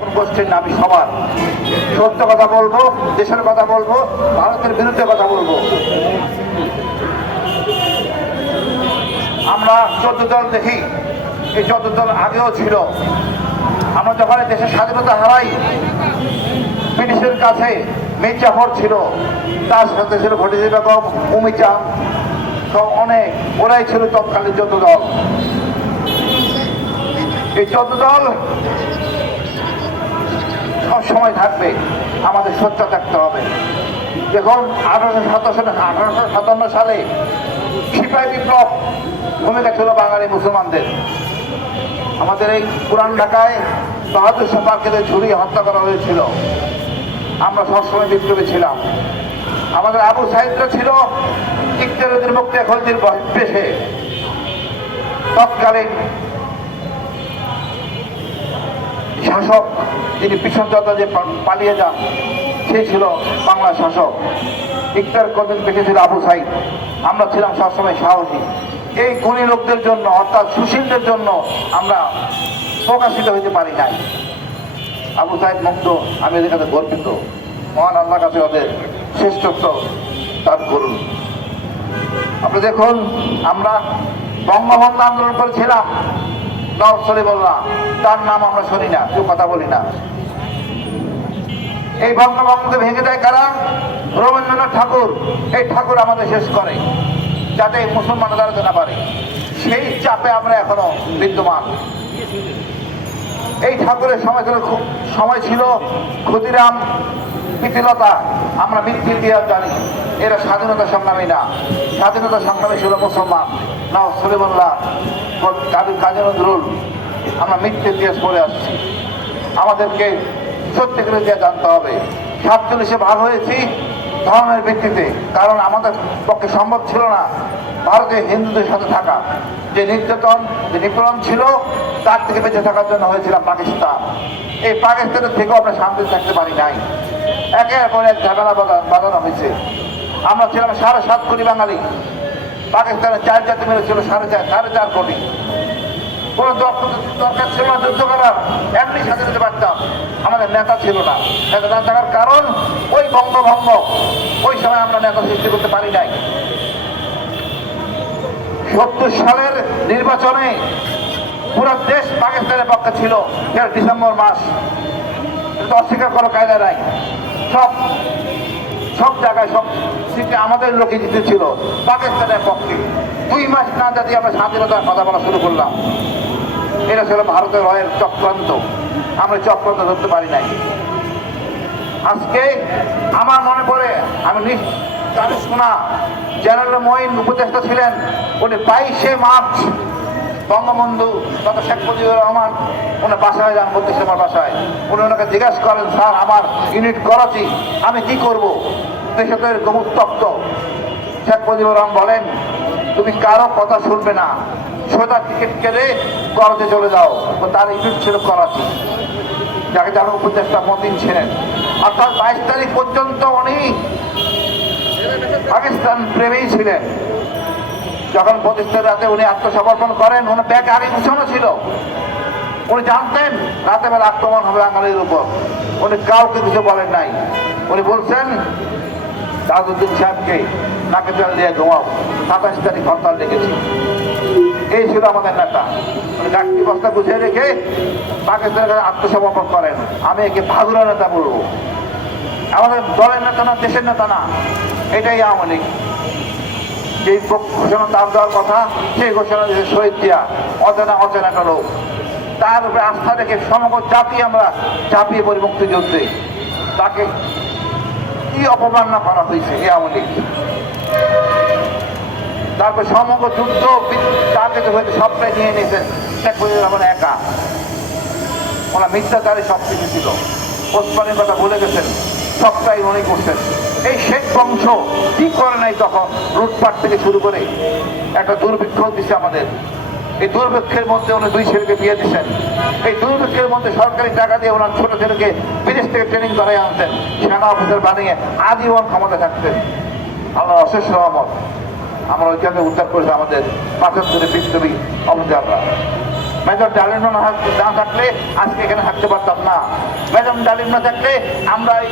গোষ্ঠীর নামই সবার সত্য কথা বলবো, দেশের কথা বলবো, ভারতের বিরুদ্ধে কথা বলবো। আমরা 14 দল দেখি, এই 14 দল আগেও ছিল। আমরা যখন দেশের স্বাধীনতা হারাই, ব্রিটিশের কাছে মীর জাফর ছিল, তার সাথে ছিল ভটিজি বেগম, উমি চাঁদ, সব অনেক, ওরাই ছিল তৎকালীন 14 দল। এই 14 দল সবসময় থাকবে, আমাদের সোচ্চার থাকতে হবে। দেখুন 1857 সালে সিপাহী বিপ্লব ভূমিকা ছিল বাঙালি মুসলমানদের। আমাদের এই পুরান ঢাকায় বাহাদুর শাহ পার্কেদের ঝুলিয়ে হত্যা করা হয়েছিল। আমরা সবসময় বিপ্লবী ছিলাম। আমাদের আবু সাইদরা ছিল ইকতেরুদ্দিন মুক্তি খলজির পেশে। তৎকালীন শাসক যিনি পিছন যত যে পালিয়ে যান, সে ছিল বাংলা শাসক। ইকতার কদিন পেশে ছিল আবু সাইদ। আমরা ছিলাম সবসময় সাহসী। এই গুণী লোকদের জন্য, অর্থাৎ সুশীলদের জন্য আমরা প্রকাশিত হইতে পারি নাই। আবু সাইদ মুক্ত, আমি এদের কাছে গর্বিত। মহান আল্লাহর কাছে ওদের শ্রেষ্ঠত্ব তার করুন। আপনি দেখুন, আমরা বঙ্গবন্ধু আন্দোলন করেছিলাম, নওয়াব সলিমুল্লাহ, তার নাম আমরা শুনি না, কেউ কথা বলি না। এই বঙ্গবন্ধুকে ভেঙে দেয় কারা? রবীন্দ্রনাথ ঠাকুর। এই ঠাকুর আমাদের শেষ করে, যাতে মুসলমানরা দাঁড়াতে না পারে। সেই চাপে আমরা এখনো বিদ্যমান। এই ঠাকুরের সময় ছিল ক্ষুদিরাম, প্রীতিলতা। আমরা মিথিল দিয়ে জানি এরা স্বাধীনতা সংগ্রামী না, স্বাধীনতা সংগ্রামী ছিল মুসলমান। নওয়াব সলিমুল্লাহ, কাজী নজরুল। আমরা মিথ্যে ইতিহাস পড়ে আসছি। আমাদেরকে সত্যিকারের দিয়ে জানতে হবে। 47-এ ভাগ হয়েছি ধর্মের ভিত্তিতে, কারণ আমাদের পক্ষে সম্ভব ছিল না ভারতে হিন্দুদের সাথে থাকা। যে নির্যাতন, যে নিপীড়ন ছিল, তার থেকে বেঁচে থাকার জন্য হয়েছিলাম পাকিস্তান। এই পাকিস্তানের থেকেও আমরা শান্তিতে থাকতে পারি নাই। একের পর এক ঝামেলা বাঁধানো হয়েছে। আমরা ছিলাম 7.5 কোটি বাঙালি। পাকিস্তানের 4 জাতি মিলে ছিল 4.5 কোটি। কোনো দরকার ছিল না যুদ্ধ করার, এমনি সাথে দিতে পারতাম। আমাদের নেতা ছিল না। নেতা না থাকার কারণ ওই বঙ্গভঙ্গ, ওই সময় আমরা নেতা সৃষ্টি করতে পারি নাই। 70 সালের নির্বাচনে পুরো দেশ পাকিস্তানের পক্ষে ছিল। ডিসেম্বর মাস, অস্বীকার করার কায়দা নাই। সব জায়গায় সব সিটে আমাদের লোকে জিতেছিল পাকিস্তানের পক্ষে। 2 মাস না যদি আমরা স্বাধীনতার কথা বলা শুরু করলাম। এটা ছিল ভারতের রয়ের চক্রান্ত। আমরা চক্রান্ত ধরতে পারি নাই। আজকে আমার মনে পড়ে, আমি জানি শোনা, জেনারেল মঈন উপদেষ্টা ছিলেন। উনি 22শে মার্চ বঙ্গবন্ধু তথা শেখ মুজিবুর রহমান উনি বাসায় যান, বলতেছে আমার বাসায়। উনি ওনাকে জিজ্ঞাসা করেন, স্যার আমার ইউনিট করাচি, আমি কি করব? দেশে তো এরকম উত্তপ্ত। শেখ মুজিবুর রহমান বলেন, তুমি কারো কথা শুনবে না, সোজা টিকিট কেটে করাচি চলে যাও। তার ইউনিট ছিল করাচি, যাকে যারা উপদেষ্টা মতিন ছিলেন। অর্থাৎ 22 তারিখ পর্যন্ত উনি পাকিস্তান প্রেমেই ছিলেন। যখন 25 রাতে উনি আত্মসমর্পণ করেন, ওনার ব্যাগ আগে গুছানো ছিল। উনি জানতেন রাতে বেলা আক্রমণ হবে বাঙালির উপর। উনি কাউকে কিছু বলেন নাই। উনি বলছেন তাজউদ্দিন সাহেবকে নাকে তেল দিয়ে ঘুমাও, 27 তারিখ হরতাল ডেকেছি। এই ছিল আমাদের নেতা। উনি চাকরি বস্তা গুছিয়ে রেখে পাকিস্তানের কাছে আত্মসমর্পণ করেন। আমি একে ভাগুরা নেতা বলবো। আমাদের দলের নেতা না, দেশের নেতা না, এটাই আওয়ামী লীগ। যে ঘোষণা তার দেওয়ার কথা, সেই ঘোষণা দিয়েছে শহীদ দিয়া, অচেনা একটা লোক। তার উপরে আস্থা রেখে সমগ্র জাতি আমরা ঝাঁপিয়ে পড়ি মুক্তিযুদ্ধে। তাকে কি অপমাননা করা হয়েছে এই আওয়ামী লীগ। তারপর সমগ্র যুদ্ধ তাকে হয়েছে, সবটাই নিয়ে নিয়েছেন শেখ মুজিবুর রহমান একা। ওনার মিথ্যাচারী সব কিছু ছিল। ওসমানের কথা বলে গেছেন, সবটাই উনি করছেন। এই শেখ বংশ কি করে নাই তখন? লুটপাট থেকে শুরু করে একটা দুর্ভিক্ষ দিচ্ছে আমাদের। এই দুর্ভিক্ষের মধ্যে উনি 2 ছেলেকে বিয়ে দিচ্ছেন। এই দুর্ভিক্ষের মধ্যে সরকারি টাকা দিয়ে ওনার ছোট ছেলেকে বিদেশ থেকে ট্রেনিং করাই আনতেন, সেনা অফিসার বানিয়ে আজীবন ক্ষমতা থাকতেন। আল্লাহ অশেষ রহমত, আমরা ওইখানে উদ্ধার করেছে আমাদের 75 বিপ্লবী অফিসাররা। মেজর ডালিম না থাকলে আজকে এখানে থাকতে পারতাম না। মেজর ডালিম না থাকলে আমরা এই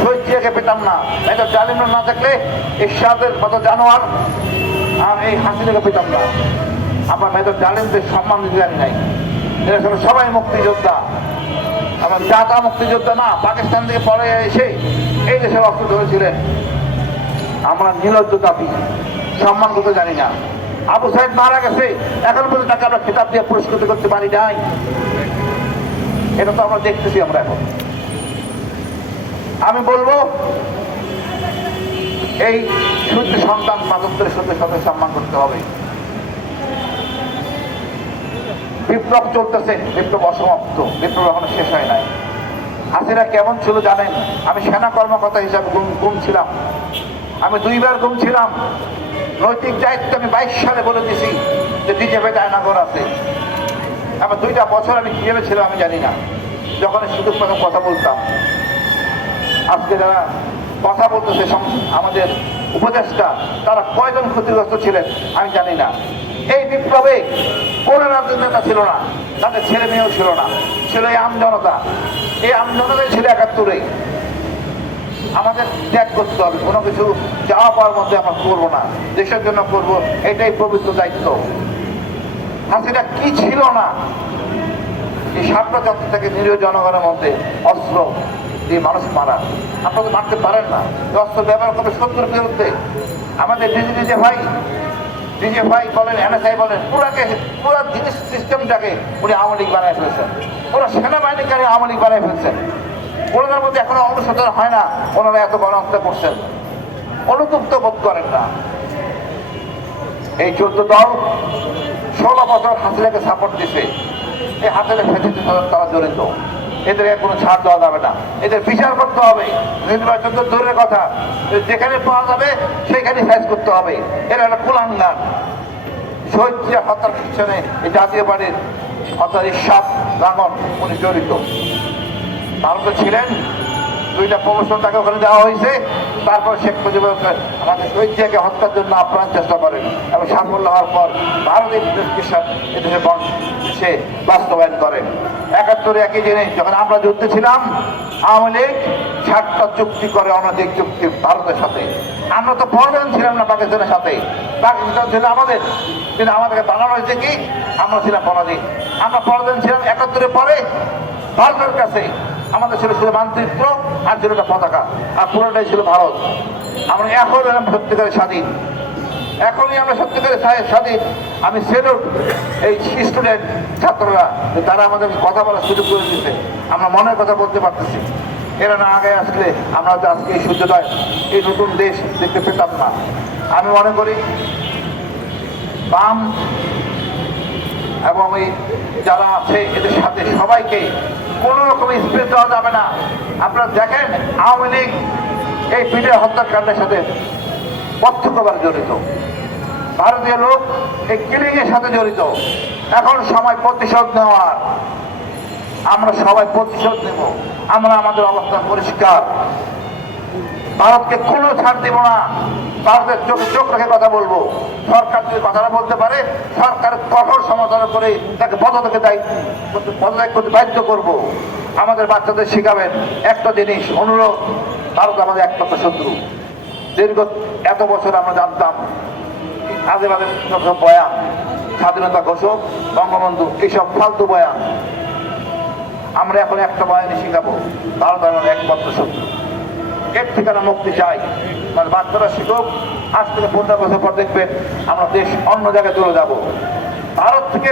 শহীদ জিয়াকে পেতাম না। মেজর ডালিম না থাকলে এরশাদের মতো জানোয়ার আর এই হাসিনাকে পেতাম না। আমরা মেজর ডালিমদের সম্মান দিতে জানি নাই। এরা সবাই মুক্তিযোদ্ধা। আমার জাতা মুক্তিযোদ্ধা না, পাকিস্তান থেকে পরে এসে এই দেশের অস্ত্র ধরেছিলেন। আমরা নির্লজ্জ জাতি, সম্মান করতে জানি না। আবু সাইদ মারা গেছে, এখন পর্যন্ত তাকে আমরা খেতাব দিয়ে পুরস্কৃত করতে পারি নাই। এটা তো আমরা দেখতেছি। আমরা এখন আমি বলবো এই সূর্য সন্তান ৭৫ সূর্যের সম্মান করতে হবে। বিপ্লব চলতেছে, বিপ্লব অসমাপ্ত, বিপ্লব এখনো শেষ হয় নাই। হাসিনা কেমন ছিল জানেন? আমি সেনা কর্মকর্তা হিসাবে গুম ছিলাম। আমি 2 বার গুম ছিলাম। নৈতিক দায়িত্ব আমি 22 সালে বলে দিছি যে ডিজেপি আয়নাঘর আছে। আমার 2টা বছর আমি কিভাবে ছিলাম আমি জানি না। যখন সুযোগ পেতাম কথা বলতাম। আজকে যারা কথা বলতেছে আমাদের উপদেষ্টা, তারা কয়জন ক্ষতিগ্রস্ত ছিলেন আমি জানি না। এই বিপ্লবে কোন রাজনৈতিক নেতা ছিল না, তাদের ছেলে মেয়েও ছিল না, ছিল এই আমজনতা। এই আমজনতাই ছিল ৭১। আমাদের ত্যাগ করতে হবে, কোনো কিছু যাওয়া পাওয়ার মধ্যে আমরা করবো না, দেশের জন্য করবো, এটাই পবিত্র দায়িত্ব। হাসিনা কি ছিল না? এই ৬০ থেকে নিরীহ জনগণের মধ্যে অস্ত্র দিয়ে মানুষ মারা। আপনারা তো মারতে পারেন না, অস্ত্র ব্যবহার করবে শত্রুর বিরুদ্ধে। আমাদের ডিজে ভাই বলেন, NSI বলেন, পুরা জিনিস সিস্টেমটাকে উনি আওয়ামী লীগ বানায় ফেলেছেন। পুরো সেনাবাহিনীকে আওয়ামী লীগ বানায় ফেলছেন। ওনাদের মধ্যে এখনো অনুশোচনা হয় না ওনারা এত গণহত্যা করছেন, অনুতপ্ত বোধ করেন না। এই 14 দল 16 বছর হাসিনাকে সাপোর্ট দিছে। এই হাসিনা ফ্যাসিস্টের সাথে তারা জড়িত। এদেরকে কোনো ছাড় দেওয়া যাবে না, এদের বিচার করতে হবে। নির্বাচন তো দূরের কথা, যেখানে পাওয়া যাবে সেখানে ফেস করতে হবে। এরা একটা কুলাঙ্গার। শহীদ জিয়া হত্যার পিছনে এই জাতীয় পার্টির হত্যার ইরশাদ রাঙন উনি জড়িত। ভারতে ছিলেন, 2টা প্রমোশন তাকে ওখানে দেওয়া হয়েছে। তারপর শেখ মুজিবুর আমাদের শহীদ জিয়াকে হত্যার জন্য আপ্রাণ চেষ্টা করেন এবং সাফল্য হওয়ার পর ভারতের এদেশে সে বাস্তবায়ন করেন। ৭১ একই জিনিস, যখন আমরা যুদ্ধে ছিলাম আওয়ামী লীগ 60টা চুক্তি করে, অনৈতিক চুক্তি ভারতের সাথে। আমরা তো পরাধীন ছিলাম না পাকিস্তানের সাথে, পাকিস্তান ছিল আমাদের, কিন্তু আমাদেরকে বানানো হয়েছে কি আমরা ছিলাম পরাধীন। আমরা পরাধীন ছিলাম ৭১ পরে ভারতের কাছে। আমাদের ছিল মানচিত্র আর ছিল একটা পতাকা, আর পুরোটাই ছিল ভারত। আমরা এখন সত্যিকারে স্বাধীন, এখনই আমরা সত্যিকারে স্বাধীন। আমি সেলুট এই স্টুডেন্ট ছাত্ররা, তারা আমাদের কথা বলার সুযোগ করে দিচ্ছে, আমরা মনের কথা বলতে পারতেছি। এরা না আগে আসলে আমরা আজকে এই সূর্যোদয়, এই নতুন দেশ দেখতে পেতাম না। আমি মনে করি বাম এবং এই যারা আছে এদের সাথে সবাইকে কোনো রকম স্পেস দেওয়া যাবে না। আপনারা দেখেন আওয়ামী লীগ এই পিঠে হত্যাকাণ্ডের সাথে প্রত্যক্ষভাবে জড়িত, ভারতীয় লোক এই কিলিং এর সাথে জড়িত। এখন সময় প্রতিশোধ নেওয়ার, আমরা সবাই প্রতিশোধ নেব। আমরা আমাদের অবস্থান পরিষ্কার, ভারতকে কোনো ছাড় দেব না। ভারতের চোখে চোখ রেখে কথা বলবো। সরকার যদি কথাটা বলতে পারে, সরকারের কঠোর সমালোচনা করে তাকে পদত্যাগ করতে বাধ্য করবো। আমাদের বাচ্চাদের শিখাবেন একটা জিনিস, অনুরোধ, ভারত আমাদের একমাত্র শত্রু। দীর্ঘ এত বছর আমরা জানতাম আজে বাজে বয়ান, স্বাধীনতা ঘোষক, বঙ্গবন্ধু, এইসব ফালতু বয়ান। আমরা এখন একটা বয়ানই শিখাবো, ভারত আমাদের একমাত্র শত্রু। এর ঠিকানা মুক্তি চাই। মানে বাচ্চারা শিখুক, আজ থেকে 15 বছর পর দেখবেন আমরা দেশ অন্য জায়গায় চলে যাব। ভারত থেকে